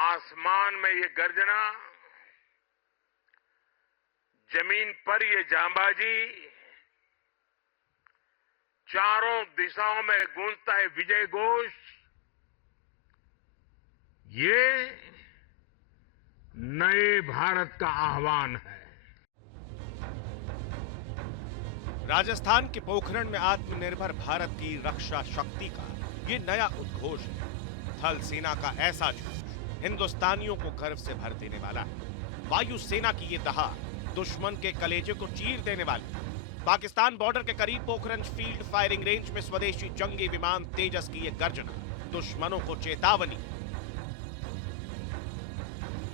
आसमान में ये गर्जना, जमीन पर ये जांबाजी, चारों दिशाओं में गूंजता है विजय घोष। ये नए भारत का आह्वान है। राजस्थान के पोखरण में आत्मनिर्भर भारत की रक्षा शक्ति का ये नया उद्घोष है। थल सेना का ऐसा जोश हिंदुस्तानियों को गर्व से भर देने वाला है। वायु सेना की ये दहाड़ दुश्मन के कलेजे को चीर देने वाली। पाकिस्तान बॉर्डर के करीब पोखरण फील्ड फायरिंग रेंज में स्वदेशी जंगी विमान तेजस की ये गर्जना दुश्मनों को चेतावनी।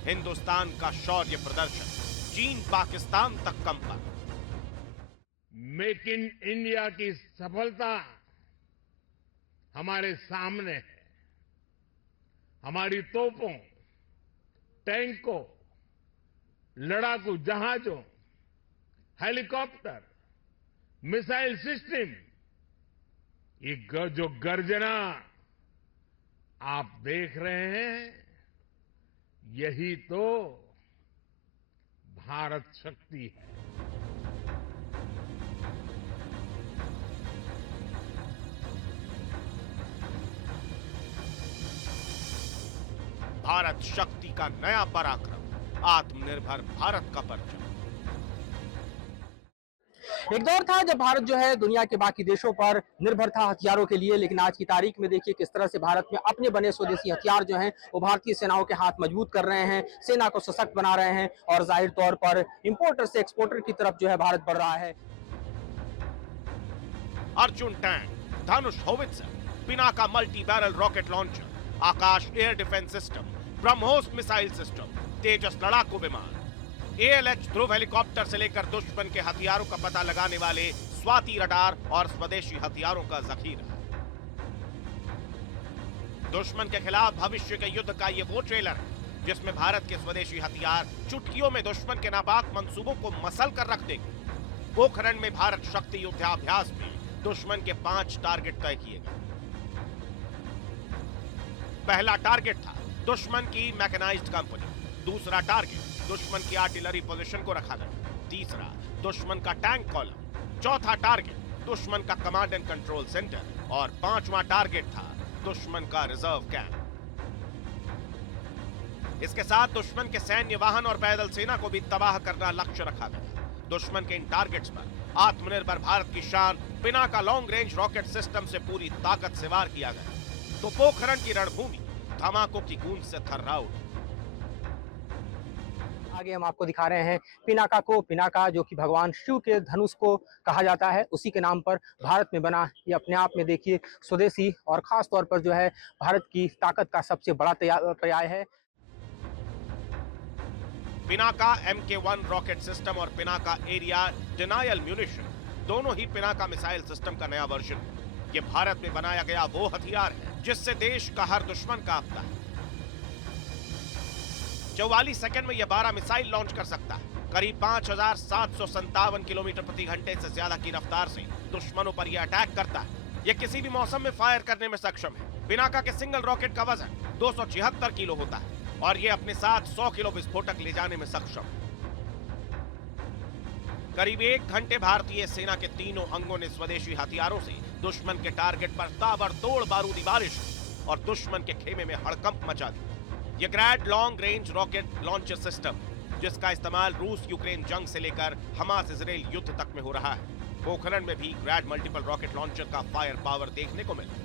हिंदुस्तान का शौर्य प्रदर्शन, चीन पाकिस्तान तक कंपन। मेक इन इंडिया की सफलता हमारे सामने है। हमारी तोपों, टैंकों, लड़ाकू जहाजों, हेलीकॉप्टर, मिसाइल सिस्टम, ये जो गर्जना आप देख रहे हैं, यही तो भारत शक्ति है। भारत शक्ति का नया पराक्रम, आत्मनिर्भर भारत का परचम। एक दौर था जब भारत जो है दुनिया के बाकी देशों पर निर्भर था हथियारों के लिए, लेकिन आज की तारीख में देखिए किस तरह से भारत में अपने बने स्वदेशी हथियार जो हैं वो भारतीय सेनाओं के हाथ मजबूत कर रहे हैं, सेना को सशक्त बना रहे हैं और जाहिर तौर पर इंपोर्टर से एक्सपोर्टर की तरफ जो है भारत बढ़ रहा है। Arjun tank, Dhanush howitzer, Pinaka multi barrel rocket launcher, Akash air defence system, BrahMos missile system, Tejas लड़ाकू विमान, ALH ध्रुव हेलीकॉप्टर से लेकर दुश्मन के हथियारों का पता लगाने वाले स्वाति रडार और स्वदेशी हथियारों का जखीरा। दुश्मन के खिलाफ भविष्य के युद्ध का ये वो ट्रेलर है जिसमें भारत के स्वदेशी हथियार चुटकियों में दुश्मन के नापाक मंसूबों को मसल कर रख देंगे। पोखरण में भारत शक्ति युद्धाभ्यास में दुश्मन के 5 टारगेट तय किए गए। पहला टारगेट था दुश्मन की मैकेनाइज्ड कंपनी, दूसरा टारगेट दुश्मन की आर्टिलरी पोजीशन को रखा गया, तीसरा दुश्मन का टैंक कॉलम, चौथा टारगेट दुश्मन का कमांड एंड कंट्रोल सेंटर और पांचवा टारगेट था दुश्मन का रिजर्व कैंप। इसके साथ दुश्मन के सैन्य वाहन और पैदल सेना को भी तबाह करना लक्ष्य रखा गया। दुश्मन के इन टारगेट्स पर आत्मनिर्भर भारत की शान Pinaka long range rocket system से पूरी ताकत से वार किया गया तो पोखरण की रणभूमि धमाकों की गूंज से थर्रा उठी। आगे हम आपको दिखा रहे हैं पिनाका को। पिनाका जो कि भगवान शिव के धनुष को कहा जाता है, उसी के नाम पर भारत में बना ये अपने आप में देखिए स्वदेशी और खास तौर पर जो है भारत की ताकत का सबसे बड़ा पर्याय है। पिनाका MK1 रॉकेट सिस्टम और पिनाका एरिया डिनायल म्यूनिशन दोनों ही पिनाका मिसाइल सिस्टम का नया वर्जन है। ये भारत में बनाया गया वो हथियार है जिससे देश का हर दुश्मन कांपता है। 44 सेकंड में यह 12 मिसाइल लॉन्च कर सकता है। करीब 5757 किलोमीटर प्रति घंटे से ज्यादा की रफ्तार से दुश्मनों पर यह अटैक करता है। यह किसी भी मौसम में फायर करने में सक्षम है। पिनाका के सिंगल रॉकेट का वजन 276 किलो होता है और यह अपने साथ 100 किलो विस्फोटक ले जाने में सक्षम है। करीब 1 घंटे भारतीय सेना के तीनों अंगों ने स्वदेशी हथियारों से दुश्मन के टारगेट पर ताबड़तोड़ बारूदी बारिश और दुश्मन के खेमे में हड़कंप मचा दी। यह Grad long range rocket launcher system जिसका इस्तेमाल रूस यूक्रेन जंग से लेकर हमास इजराइल युद्ध तक में हो रहा है। पोखरण में भी ग्रैड मल्टीपल रॉकेट लॉन्चर का फायर पावर देखने को मिला।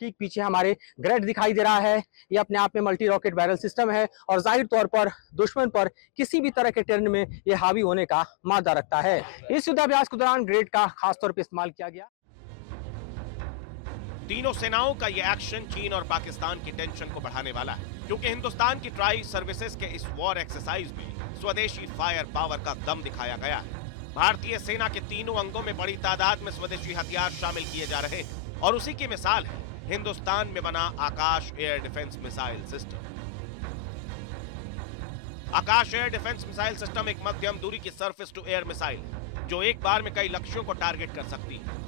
ठीक पीछे हमारे ग्रेड दिखाई दे रहा है। ये अपने आप में मल्टी रॉकेट बैरल सिस्टम है और जाहिर तौर पर दुश्मन पर किसी भी तरह के टेरेन में ये हावी होने का मादा रखता है। इस युद्धाभ्यास के दौरान ग्रेड का खास तौर पर इस्तेमाल किया गया। तीनों सेनाओं का यह एक्शन चीन और पाकिस्तान की टेंशन को बढ़ाने वाला है क्योंकि हिंदुस्तान की ट्राई सर्विसेज के इस वॉर एक्सरसाइज में स्वदेशी फायर पावर का दम दिखाया गया है। भारतीय सेना के तीनों अंगों में बड़ी तादाद में स्वदेशी हथियार शामिल किए जा रहे हैं और उसी की मिसाल है हिंदुस्तान में बना आकाश एयर डिफेंस मिसाइल सिस्टम। आकाश एयर डिफेंस मिसाइल सिस्टम एक मध्यम दूरी की सरफेस टू एयर मिसाइल है जो एक बार में कई लक्ष्यों को टारगेट कर सकती है।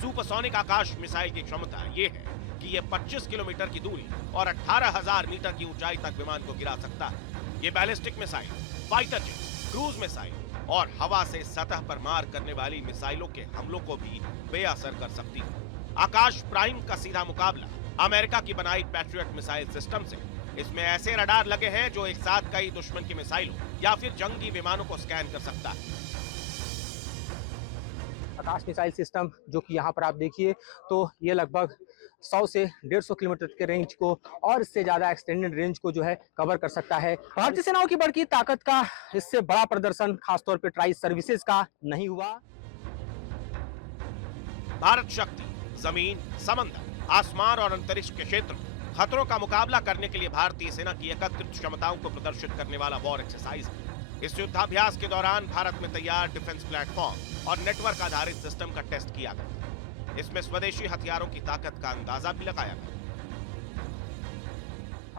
सुपरसोनिक आकाश मिसाइल की क्षमता यह है कि ये 25 किलोमीटर की दूरी और 18,000 मीटर की ऊंचाई तक विमान को गिरा सकता है। ये ballistic missile, fighter jet, cruise missile और हवा से सतह पर मार करने वाली मिसाइलों के हमलों को भी बेअसर कर सकती है। आकाश प्राइम का सीधा मुकाबला अमेरिका की बनाई पैट्रियट मिसाइल सिस्टम से। इसमें ऐसे रडार लगे हैं जो एक साथ कई दुश्मन की मिसाइलों या फिर जंगी विमानों को स्कैन कर सकता है। आकाश मिसाइल सिस्टम जो कि यहाँ पर आप देखिए तो ये लगभग 100 से 150 किलोमीटर के रेंज को और इससे ज्यादा एक्सटेंडेड रेंज को जो है कवर कर सकता है। भारतीय सेनाओं की बढ़ती ताकत का इससे बड़ा प्रदर्शन खासतौर पे ट्राई सर्विसेज का नहीं हुआ। भारत शक्ति जमीन, समंदर, आसमान और अंतरिक्ष के क्षेत्र में खतरों का मुकाबला करने के लिए भारतीय सेना की एकत्रित क्षमताओं को प्रदर्शित करने वाला वॉर एक्सरसाइज है। इस युद्धाभ्यास के दौरान भारत में तैयार डिफेंस प्लेटफॉर्म और नेटवर्क आधारित सिस्टम का टेस्ट किया गया। इसमें स्वदेशी हथियारों की ताकत का अंदाजा भी लगाया गया।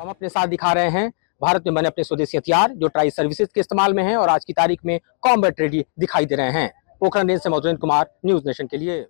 हम अपने साथ दिखा रहे हैं भारत में बने अपने स्वदेशी हथियार जो ट्राई सर्विसेज के इस्तेमाल में हैं और आज की तारीख में कॉम्बैट रेडी दिखाई दे रहे हैं। पोखरण रेंज से मधुरेंद्र कुमार, न्यूज नेशन के लिए।